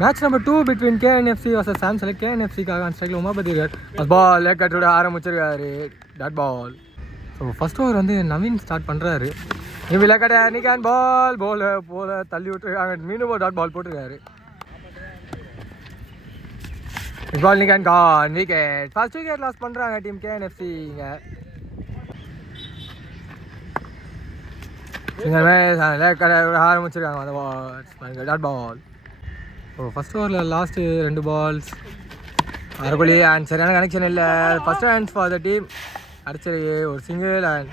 Match number 2 between KNFC versus Samsung. கேஎன்எஃப்சிக்காக அந்த ஸ்ட்ரைக்கில் உமாபதி இருக்கார். ஃபஸ்ட் பால் லேக் கட்டோட ஆரம்பிச்சிருக்காரு. Dot ball. So first over வந்து நவீன் ஸ்டார்ட் பண்ணுறாரு. இவ் லேக்கடை நிக்கான் பால் போல தள்ளி விட்டுருக்காங்க. மீண்டும் ஒரு டாட் பால் போட்டிருக்காரு. பால் நிக்கான் கான் விக்கெட். ஃபர்ஸ்ட் விக்கெட் லாஸ் பண்ணுறாங்க டீம் கேஎன்எஃப்சி. இங்கே லேக்கடை ஆரம்பிச்சிருக்காங்க அந்த ball. Dot ball. So first ஓவரில் லாஸ்ட்டு 2 பால்ஸ் அரைக்குழி அண்ட் சரியான கனெக்ஷன் இல்லை. First hands for the team அடிச்சிருக்கு. ஒரு சிங்கிள் அண்ட்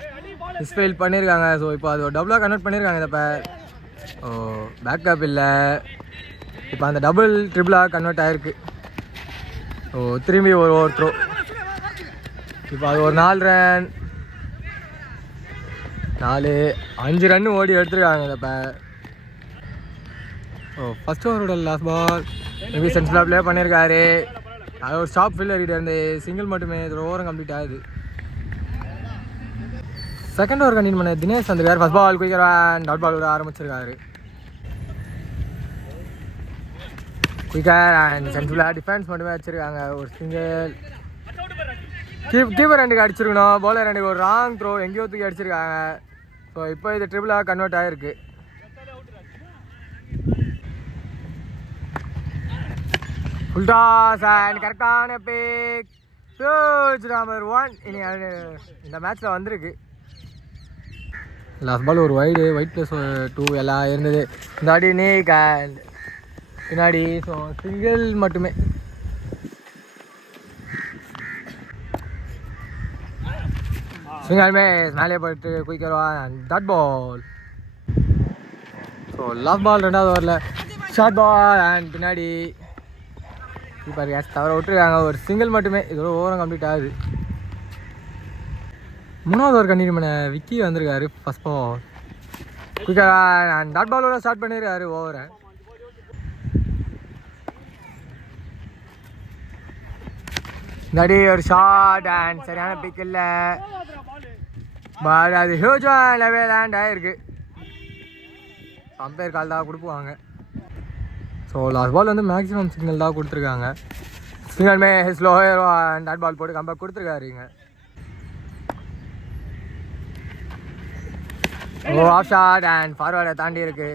மிஸ்ஃபெயில் பண்ணியிருக்காங்க. ஸோ இப்போ அது ஒரு டபுளாக கன்வெர்ட் பண்ணியிருக்காங்க. இதை இப்போ பேக்கப் இல்லை. இப்போ அந்த டபுள் ட்ரிபிளாக கன்வெர்ட் ஆகிருக்கு. ஸோ திரும்பி ஒரு ஓவர் த்ரோ. இப்போ அது ஒரு 4 ரன் 5 ரன் ஓடி எடுத்துருக்காங்க. இதை ஃபஸ்ட் ஓவரோட லாஸ்ட் பால் மேபி சென்ஸ்ஃபுல்லாக ப்ளே பண்ணியிருக்காரு. அது ஒரு ஸ்டாப் ஃபில்லர் கிட்ட இருந்து சிங்கிள் மட்டுமே இதோட ஓவரம் கம்ப்ளீட் ஆகுது. செகண்ட் ஓவர் கண்டினியூ பண்ண தினேஷ் வந்திருக்காரு. First ball quicker dot ball விட ஆரம்பிச்சிருக்காரு. குயிக்கர் அண்ட் சென்ஸ்ஃபுல்லாக டிஃபென்ஸ் மட்டுமே வச்சுருக்காங்க. ஒரு சிங்கிள் கீப்பர் ரெண்டுக்கு அடிச்சிருக்கணும். பவுலர் ரெண்டுக்கு ஒரு ராங் த்ரோ எங்கேயோ தூக்கி அடிச்சிருக்காங்க. ஸோ இப்போ இது ட்ரிபிளாக கன்வெர்ட் ஆகிருக்கு. ஃபுல் டாஸ் அண்ட் கரெக்டான பிக். ஹியூஜ் நம்பர் 1 இனி இந்த மேட்ச்சில் வந்திருக்கு. லாஸ்ட் பால் ஒரு ஒயிட் ப்ளஸ் 2 எல்லாம் இருந்தது. இந்த அடி நீக் அண்ட் பின்னாடி. ஸோ சிங்கிள் மட்டுமே. சிங்கிள் மேலே போயிட்டு குயிக்கர்வா and dot ball. So last ball 2வது ஓவரில் ஷார்ட் பால் அண்ட் பின்னாடி கீப்பர் கேட்ச் தவிர விட்டுருக்காங்க. ஒரு சிங்கிள் மட்டுமே இதோட ஓவரம் கம்ப்ளீட் ஆகுது. 3வது ஓவர் கண்டினியூ பண்ண விக்கி வந்திருக்காரு. First ball quicker and dot பாலோட ஸ்டார்ட் பண்ணியிருக்காரு ஓவரை. நடி ஒரு ஷார்ட் அண்ட் சரியான பிக் இல்லை. பட் அது ஹியூஜ் லெவல் லேண்ட் ஆகிருக்கு. அம்பையர் கால் தான் கொடுப்புவாங்க. ஸோ லாஸ்ட் பால் வந்து மேக்ஸிமம் சிக்னல் தான் கொடுத்துருக்காங்க. சிக்னல்மே ஸ்லோ அண்ட் டாட் பால் போட்டு கம்பேக் கொடுத்துருக்காருங்க. ஆஃப் ஷாட் அண்ட் ஃபார்வர்டை தாண்டி இருக்கு.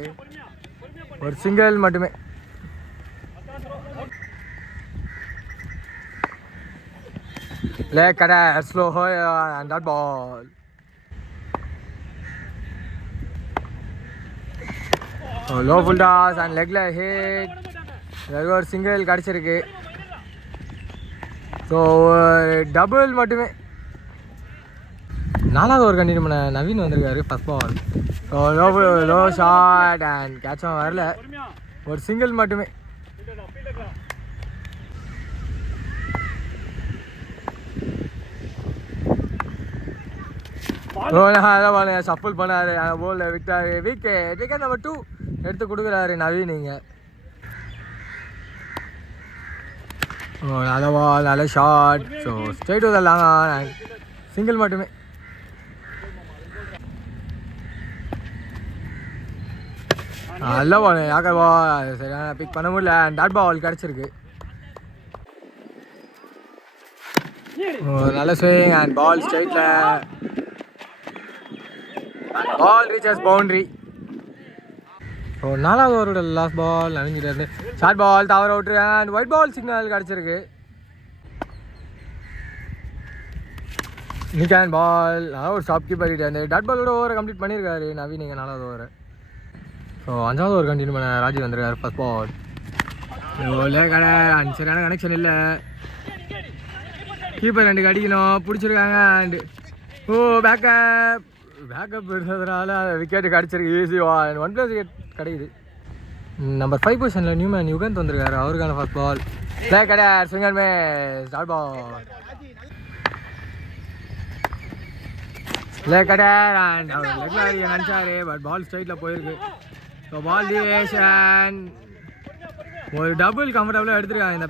ஒரு சிங்கிள் மட்டுமே. Leg cutter slow and dot ball. Low full toss and லெக்கில் ஹிட். ஒரு சிங்கிள் கிடச்சிருக்கு. ஸோ டபுள் மட்டுமே. 4வது ஓவர் கண்டினியூ பண்ண நவீன் வந்திருக்காரு. First ball low shot and கேட்சும் வரல. ஒரு சிங்கிள் மட்டுமே. சஃபுல் பண்ணாரு. போல்ல விட்டாரு. விக்கெட் நம்பர் 2 எடுத்து கொடுக்குறாரு நவீன். நல்ல பால் நல்ல ஷாட். ஸோ ஸ்ட்ரைட் வரலாங்க. சிங்கிள் மட்டுமே. நல்ல பால் யாக்கர் பால் சரியான பிக் பண்ண முடியல. டாட் பால் கிடச்சிருக்கு. நல்ல ஸ்விங் அண்ட் பால் ஸ்ட்ரைட்டில். Ball reaches boundary. ஸோ 4வது ஓவரோட லாஸ்ட் பால் நனைஞ்சிட்டு ஷார்ட் பால் தவற விட்டு அண்ட் ஒயிட் பால் சிக்னல் கிடச்சிருக்கு. நிக்கான் பால் ஒரு ஸ்டாப் கீப்பர் கிட்ட அந்த டாட் பாலோட ஓவரை கம்ப்ளீட் பண்ணியிருக்காரு நவீன். 4வது ஓவர். ஸோ 5வது ஓவர் கண்டினியூ பண்ண ராஜி வந்திருக்காரு. ஃபஸ்ட் பால் கடை அண்ட் சரியான கனெக்ஷன் இல்லை. கீப்பர் 2க்கு அடிக்கணும். பிடிச்சிருக்காங்க அண்டு பேக்கப் எடுத்ததுனால விக்கெட்டு கிடச்சிருக்கு. ஈஸி 1+ விக்கெட் கிடைக்குது. நம்பர் 5 பொசிஷனில் நியூமேன் யுகந்த் வந்திருக்காரு. அவருக்கான ஃபஸ்ட் பால் கடை சிங்கர் டாட் பால். கடை அண்ட் அவர் லெக்ல நினச்சாரு. பட் பால் ஸ்ட்ரைட்டில் போயிருக்கு. ஸோ பால் டிவேஷன். ஒரு டபுள் கம்ஃபர்டபுளாக எடுத்துருக்காங்க இந்த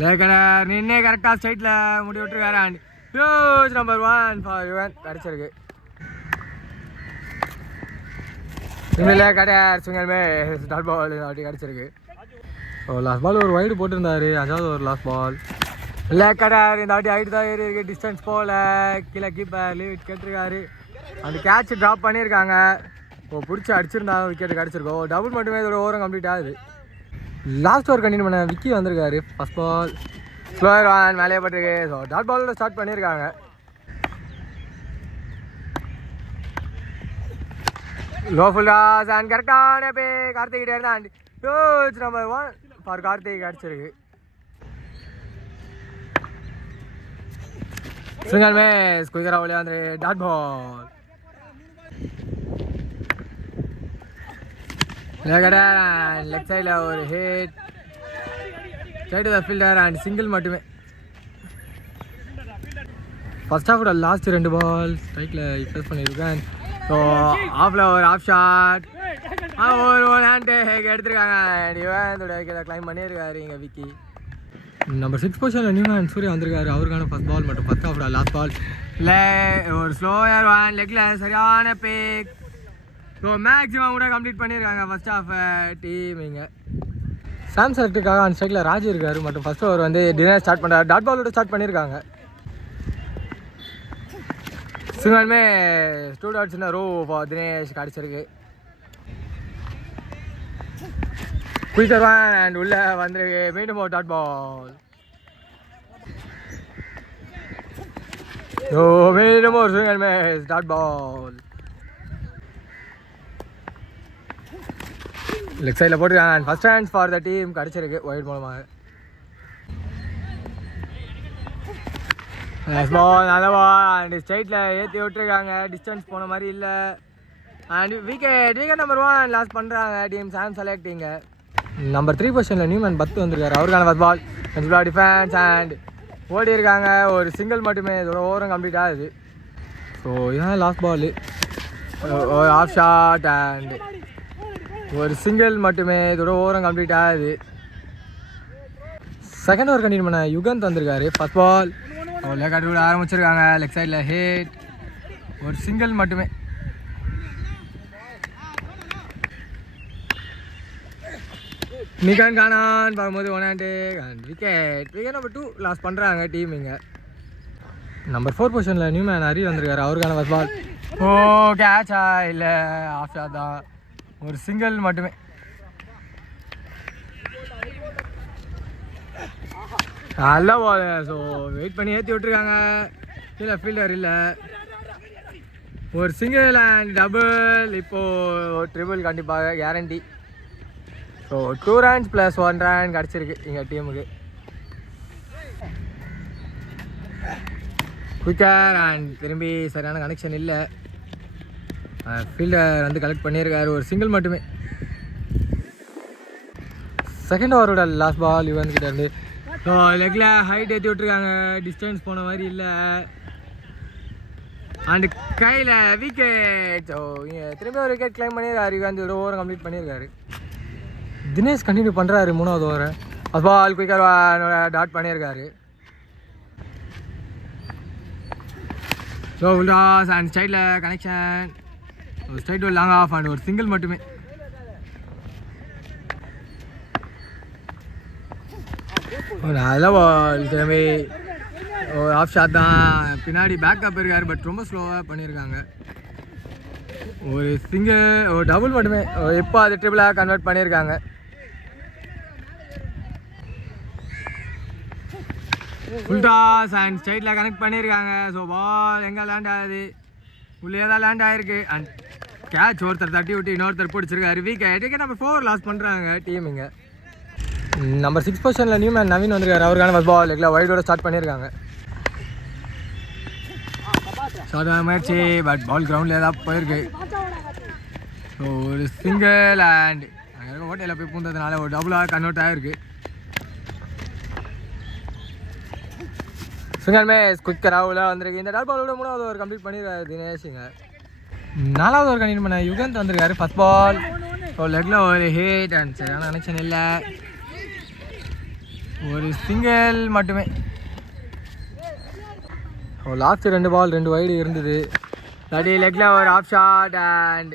லேக்கடர் நின்னே கரெக்டாக ஸ்ட்ரைட்டில் முடி விட்டுருக்காரு. And huge number 1 for Yuvan கிடச்சிருக்கு. இல்லை கிடையாது சுங்கமே டாட் பால் அப்படி கிடச்சிருக்கு. ஸோ லாஸ்ட் பால் ஒரு வைடு போட்டிருந்தாரு, அதாவது ஒரு லாஸ்ட் பால் இல்லை கிடையாது. இந்த வாட்டி ஹைட் தான் இருக்கு, டிஸ்டன்ஸ் போகல, கீழே கீப்பர் லீவ் கேட்டிருக்காரு. அந்த கேட்ச் ட்ராப் பண்ணியிருக்காங்க. ஓ பிடிச்சி அடிச்சிருந்தாங்க, விக்கெட் கிடச்சிருக்கோம். டபுள் மட்டுமே இதோட ஓவரம் கம்ப்ளீட் ஆகுது. லாஸ்ட் ஓவர் கண்டினியூ பண்ண விக்கி வந்திருக்காரு. ஃபர்ஸ்ட் பால் ஸ்லோயர் வான் மேலே பட்டிருக்கு. ஸோ டாட் பாலோட ஸ்டார்ட் பண்ணியிருக்காங்க. லோ ஃபுல் டாஸ் அண்ட் கரெக்டான பே கார்த்திகிட்டே இருந்தான். ரோஜ் நம்பர் 1 ஃபார் கார்த்திக் அடிச்சிருக்கு. சிங்கிள் மேஸ் குயிக்கராக விளையாண்டு டாட் பால் லெஃப்ட் சைடில் ஒரு hit straight the fielder and single மட்டுமே. ஃபர்ஸ்ட் ஹாஃபோட லாஸ்ட் 2 பால் ஸ்ட்ரைக்கில் ப்ளஸ் பண்ணியிருக்கேன். ஸோ ஆஃபில் ஒரு ஆஃப் ஷாட் ஒரு ஹேண்ட் டேக் எடுத்திருக்காங்க. இதோட கிளைம் பண்ணியிருக்காரு இங்கே விக்கி. நம்பர் 6 பொசிஷனில் நியூமேன் சூர்யா வந்திருக்காரு. அவருக்கான ஃபர்ஸ்ட் பால் மட்டும் ஃபர்ஸ்ட் ஹாஃபோட லாஸ்ட் பால் இல்லை ஒரு ஸ்லோயர் ஒன் லெக்கில் சரியான பேக். ஸோ மேக்ஸிமம் கூட கம்ப்ளீட் பண்ணியிருக்காங்க ஃபர்ஸ்ட் ஹாஃப் டீம். இங்கே சாம்சர்ட்டுக்காக அந்த சைடில் ராஜ் இருக்காரு மற்றும் ஃபர்ஸ்ட் ஓவர் வந்து டின்னர் ஸ்டார்ட் பண்ணுறாரு. டாட் பாலோட ஸ்டார்ட் பண்ணியிருக்காங்க. சிங்கமே 2 டாட்ஸ்னா ரோ தினேஷ் கிடச்சிருக்கு. குயிக்கர் ஒன் அண்ட் உள்ளே வந்துருக்கு. மீண்டும் ஒரு டாட் பால். ஸோ மீண்டும் ஒரு சிங்கமே டாட் பால் லெக் சைடில் போட்டுருக்காங்க. First hands for the team கிடச்சிருக்கு ஒயிட் மூலமாக. பால் நல்ல பால் அண்ட் ஸ்ட்ரைட்டில் ஏற்றி விட்டுருக்காங்க. டிஸ்டன்ஸ் போன மாதிரி இல்லை அண்ட் விக்கெட் நம்பர் 1 லாஸ் பண்ணுறாங்க டீம் சாம் செலக்டிங்க. நம்பர் 3 பொசிஷனில் நியூமேன் பத்து வந்திருக்காரு. அவருக்கான ஃபர்ஸ்ட் பால் டிஃபென்ஸ் அண்ட் ஓடி இருக்காங்க. ஒரு சிங்கிள் மட்டுமே இதோட ஓவரம் கம்ப்ளீட் ஆகுது. ஸோ இதான் லாஸ்ட் பால். ஒரு ஆஃப் ஷாட் அண்ட் ஒரு சிங்கிள் மட்டுமே இதோட ஓவரம் கம்ப்ளீட் ஆகுது. செகண்ட் ஓவர் கண்டினியூ பண்ண யுகந்த் வந்திருக்காரு. ஃபர்ஸ்ட் பால் லெக் விட ஆரம்பிச்சிருக்காங்க. லெக் சைடில் ஹிட் ஒரு சிங்கிள் மட்டுமே. நிகான் கானான் பார்க்கும்போது 1 and விக்கெட் நம்பர் 2 லாஸ் பண்ணுறாங்க டீம். இங்கே நம்பர் 4 பொசிஷனில் நியூமேன் ஹரி வந்திருக்காரு. அவருக்கான ஃபர்ஸ்ட் பால் கேட்சா இல்லை ஆஃப் ஷாட் தான், ஒரு சிங்கிள் மட்டுமே. நல்ல பால். ஸோ வெயிட் பண்ணி ஏற்றி விட்டுருக்காங்க. இல்லை ஃபீல்டர் இல்லை, ஒரு சிங்கிள் அண்ட் டபுள். இப்போது ட்ரிபிள் கண்டிப்பாக கேரண்டி. ஸோ 2 runs + 1 run கிடச்சிருக்கு எங்கள் டீமுக்கு. குயிக்கர் அண்ட் திரும்பி சரியான கனெக்ஷன் இல்லை. ஃபீல்டர் வந்து கலெக்ட் பண்ணியிருக்காரு, ஒரு சிங்கிள் மட்டுமே. செகண்ட் ஓவரோட லாஸ்ட் பால் யுவன் கிட்ட இருந்து லெக்கில் ஹைட் ஏற்றி விட்டுருக்காங்க. டிஸ்டன்ஸ் போன மாதிரி இல்லை அண்டு கையில் விக்கெட். ஸோ இங்கே திரும்பி ஒரு விக்கெட் கிளைம் பண்ணியிருக்காரு. யுவன் ஒரு ஓவரை கம்ப்ளீட் பண்ணியிருக்காரு. தினேஷ் கண்டினியூ பண்ணுறாரு 3வது ஓவரை. ஃபர்ஸ்ட் பால் குயிக்கர் டாட் பண்ணியிருக்காரு. ஸோ உல்டாஸ் அண்ட் ஸ்ட்ரைட்டில் கனெக்ஷன், ஸ்ட்ரைட் ஒரு லாங் ஆஃப் அண்ட் ஒரு சிங்கிள் மட்டுமே. நல்ல பால் திரும்பி ஒரு ஆஃப் ஷாட் தான். பின்னாடி பேக்கப் இருக்கார், பட் ரொம்ப ஸ்லோவாக பண்ணியிருக்காங்க. ஒரு சிங்கிள் ஒரு டபுள் மட்டுமே. இப்போ அது ட்ரிபிளாக கன்வெர்ட் பண்ணியிருக்காங்க. ஃபுல் டாஸ் அண்ட் ஸ்ட்ரைட்டில் கனெக்ட் பண்ணியிருக்காங்க. ஸோ பால் எங்கே லேண்ட் ஆகுது, உள்ளே தான் லேண்ட் ஆகிருக்கு அண்ட் கேட்ச் ஒருத்தர் தட்டி விட்டு இன்னொருத்தர் பிடிச்சிருக்காரு. விக்கெட் நம்பர் 4 லாஸ் பண்ணுறாங்க டீம். இங்கே நம்பர் 6 பொசிஷனில் நியூமேன் நவீன் வந்திருக்காரு. அவருக்கான ஃபர்ஸ்ட் பால் லெக்கில் வைடோட ஸ்டார்ட் பண்ணியிருக்காங்க. ஷார்ட் முயற்சி, பட் பால் கிரவுண்டில் தான் போயிருக்கு. ஸோ ஒரு சிங்கிள் அண்ட் அங்கே ஹோட்டலில் போய் பூந்ததுனால ஒரு டபுளாக கன்வெர்ட் ஆகிருக்கு. சிங்கிள் மேஸ் குயிக்கராவில் வந்திருக்கு. இந்த டாட் பாலோட 3வது ஓவர் கம்ப்ளீட் பண்ணியிருக்காரு தினேஷுங்க. 4வது ஓவர் கண்டினியூ பண்ண யுகந்த் வந்திருக்காரு. ஃபர்ஸ்ட் பால் ஸோ லெக்கில் ஒரு ஹிட் அண்ட் சரியான கனெக்ஷன் இல்லை, ஒரு சிங்கிள் மட்டுமே. லாஸ்ட் 2 பால் 2 வைடு இருந்தது. தடி லெக்கில் ஒரு ஆஃப் ஷாட் அண்ட்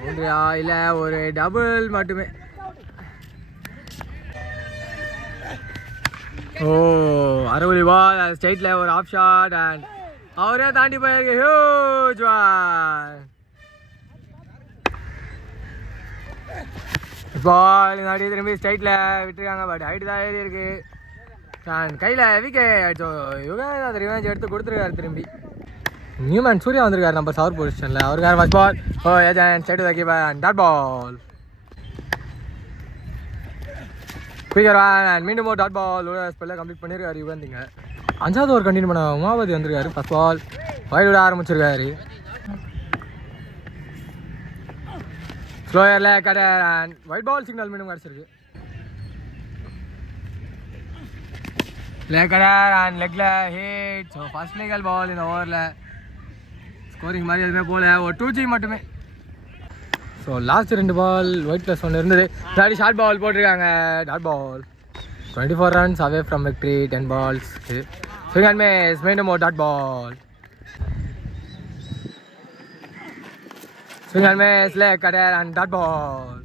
மூன்றியா இல்லை ஒரு டபுள் மட்டுமே. ஓ அறுபது பால் ஸ்ட்ரைட்டில் ஒரு ஆஃப் ஷாட் அண்ட் அவரே தாண்டி போயிருக்கு. ஹியூஜ் பால் இந்த திரும்பி ஸ்ட்ரைட்டில் விட்டுருக்காங்க. பட் ஹைட்டு தான் ஏறி இருக்கு அண்ட் கையில் விக்கெட். ஸோ இவங்க அதை ரிவெஞ்ச் எடுத்து கொடுத்துருக்காரு. திரும்பி நியூமேன் சூர்யா வந்திருக்காரு நம்ம சவர் பொசிஷனில். அவருக்கான ஃபர்ஸ்ட் பால். ஓ ஏஜென்ட் straight the keeper and dot ball. Quicker and மீண்டும் ஒரு டாட் பால். ஒரு ஸ்பெல்ல கம்ப்ளீட் பண்ணியிருக்காரு யுவந்திங்க. 5வது ஓவர் கண்டினியூ பண்ண உமாபதி வந்திருக்காரு. ஃபர்ஸ்ட் பால் வைட் விட ஆரம்பிச்சிருக்காரு. ஸ்லோயரில் cutter and wide ball signal மீண்டும் கிடச்சிருக்கு. கடர் அண்ட் லெக்கில் hit. So first legal ball இந்த ஓவரில். ஸ்கோரிங் மாதிரி எதுவுமே போகல. ஒரு 2G மட்டுமே. So last 2 ball wide plus 1 இருந்தது. தாடி ஷார்ட் பால் போட்டிருக்காங்க. Dot ball. 24 runs away from victory. 10 balls. Swing and miss. மீண்டும் ஒரு dot ball. Swing and miss. Cutter and dot ball.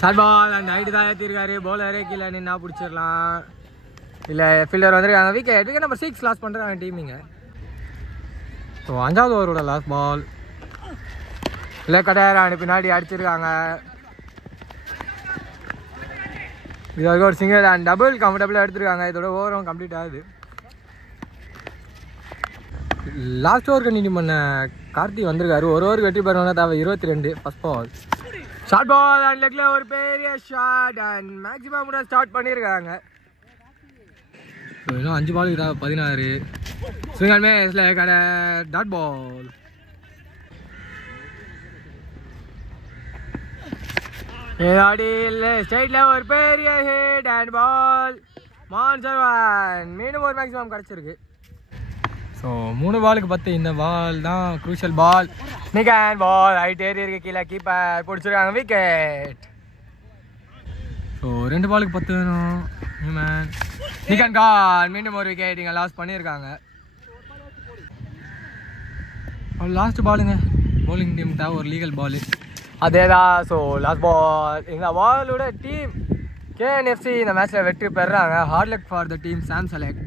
Short ball and height தான் ஏற்றிருக்காரு. பவுலரே கீழே நின்னா பிடிச்சிடலாம். இல்லை ஃபீல்டர் வந்துருக்காங்க. விக்கெட் நம்பர் 6 லாஸ் பண்ணுறாங்க டீமிங்க. ஸோ 5வது ஓவரோட லாஸ்ட் பால். இல்லை கடர் அண்ட் பின்னாடி அடிச்சிருக்காங்க. இது வரைக்கும் ஒரு சிங்கிள் அண்ட் டபுள் கம்ஃபர்டபுளாக எடுத்துருக்காங்க. இதோட ஓவரும் கம்ப்ளீட் ஆகுது. லாஸ்ட் ஓவர் கண்டினியூ பண்ண கார்த்தி வந்திருக்காரு. ஒரு ஓவர் வெற்றி பெறணும்னா தேவை 22. First ball short ball and லெக்கில் ஒரு பெரிய ஷாட் அண்ட் மேக்ஸிமம் கூட ஸ்டார்ட் பண்ணியிருக்காங்க. இன்னும் 5 பாலுக்கு தான் 16. Swing and miss. கடை டாட் பால். ஸ்ட்ரைட்ல ஒரு பெரிய ஹிட் அண்ட் பால். மான்சர் ஒன். மீண்டும் ஒரு மேக்ஸிமம் கிடச்சிருக்கு. ஸோ 3 பாலுக்கு 10. இந்த பால் தான் க்ரூஷியல் பால். நிகன் பால் ஹைட் ஏறி இருக்கு. கீழே கீப்பர் பிடிச்சிருக்காங்க. விக்கெட். ஸோ 2 பாலுக்கு 10 வேணும். நியூமேன் நிகன் கான். மீண்டும் ஒரு விக்கெட் இங்கே லாஸ் பண்ணியிருக்காங்க. லாஸ்ட் பாலுங்க பவுலிங் டீம் தான் ஒரு லீகல் பால் அதே தான். So last ball. இந்த பாலோட டீம் KNFC இந்த மேட்ச்சில் வெற்றி பெறுறாங்க. Hard luck for the team Sam select.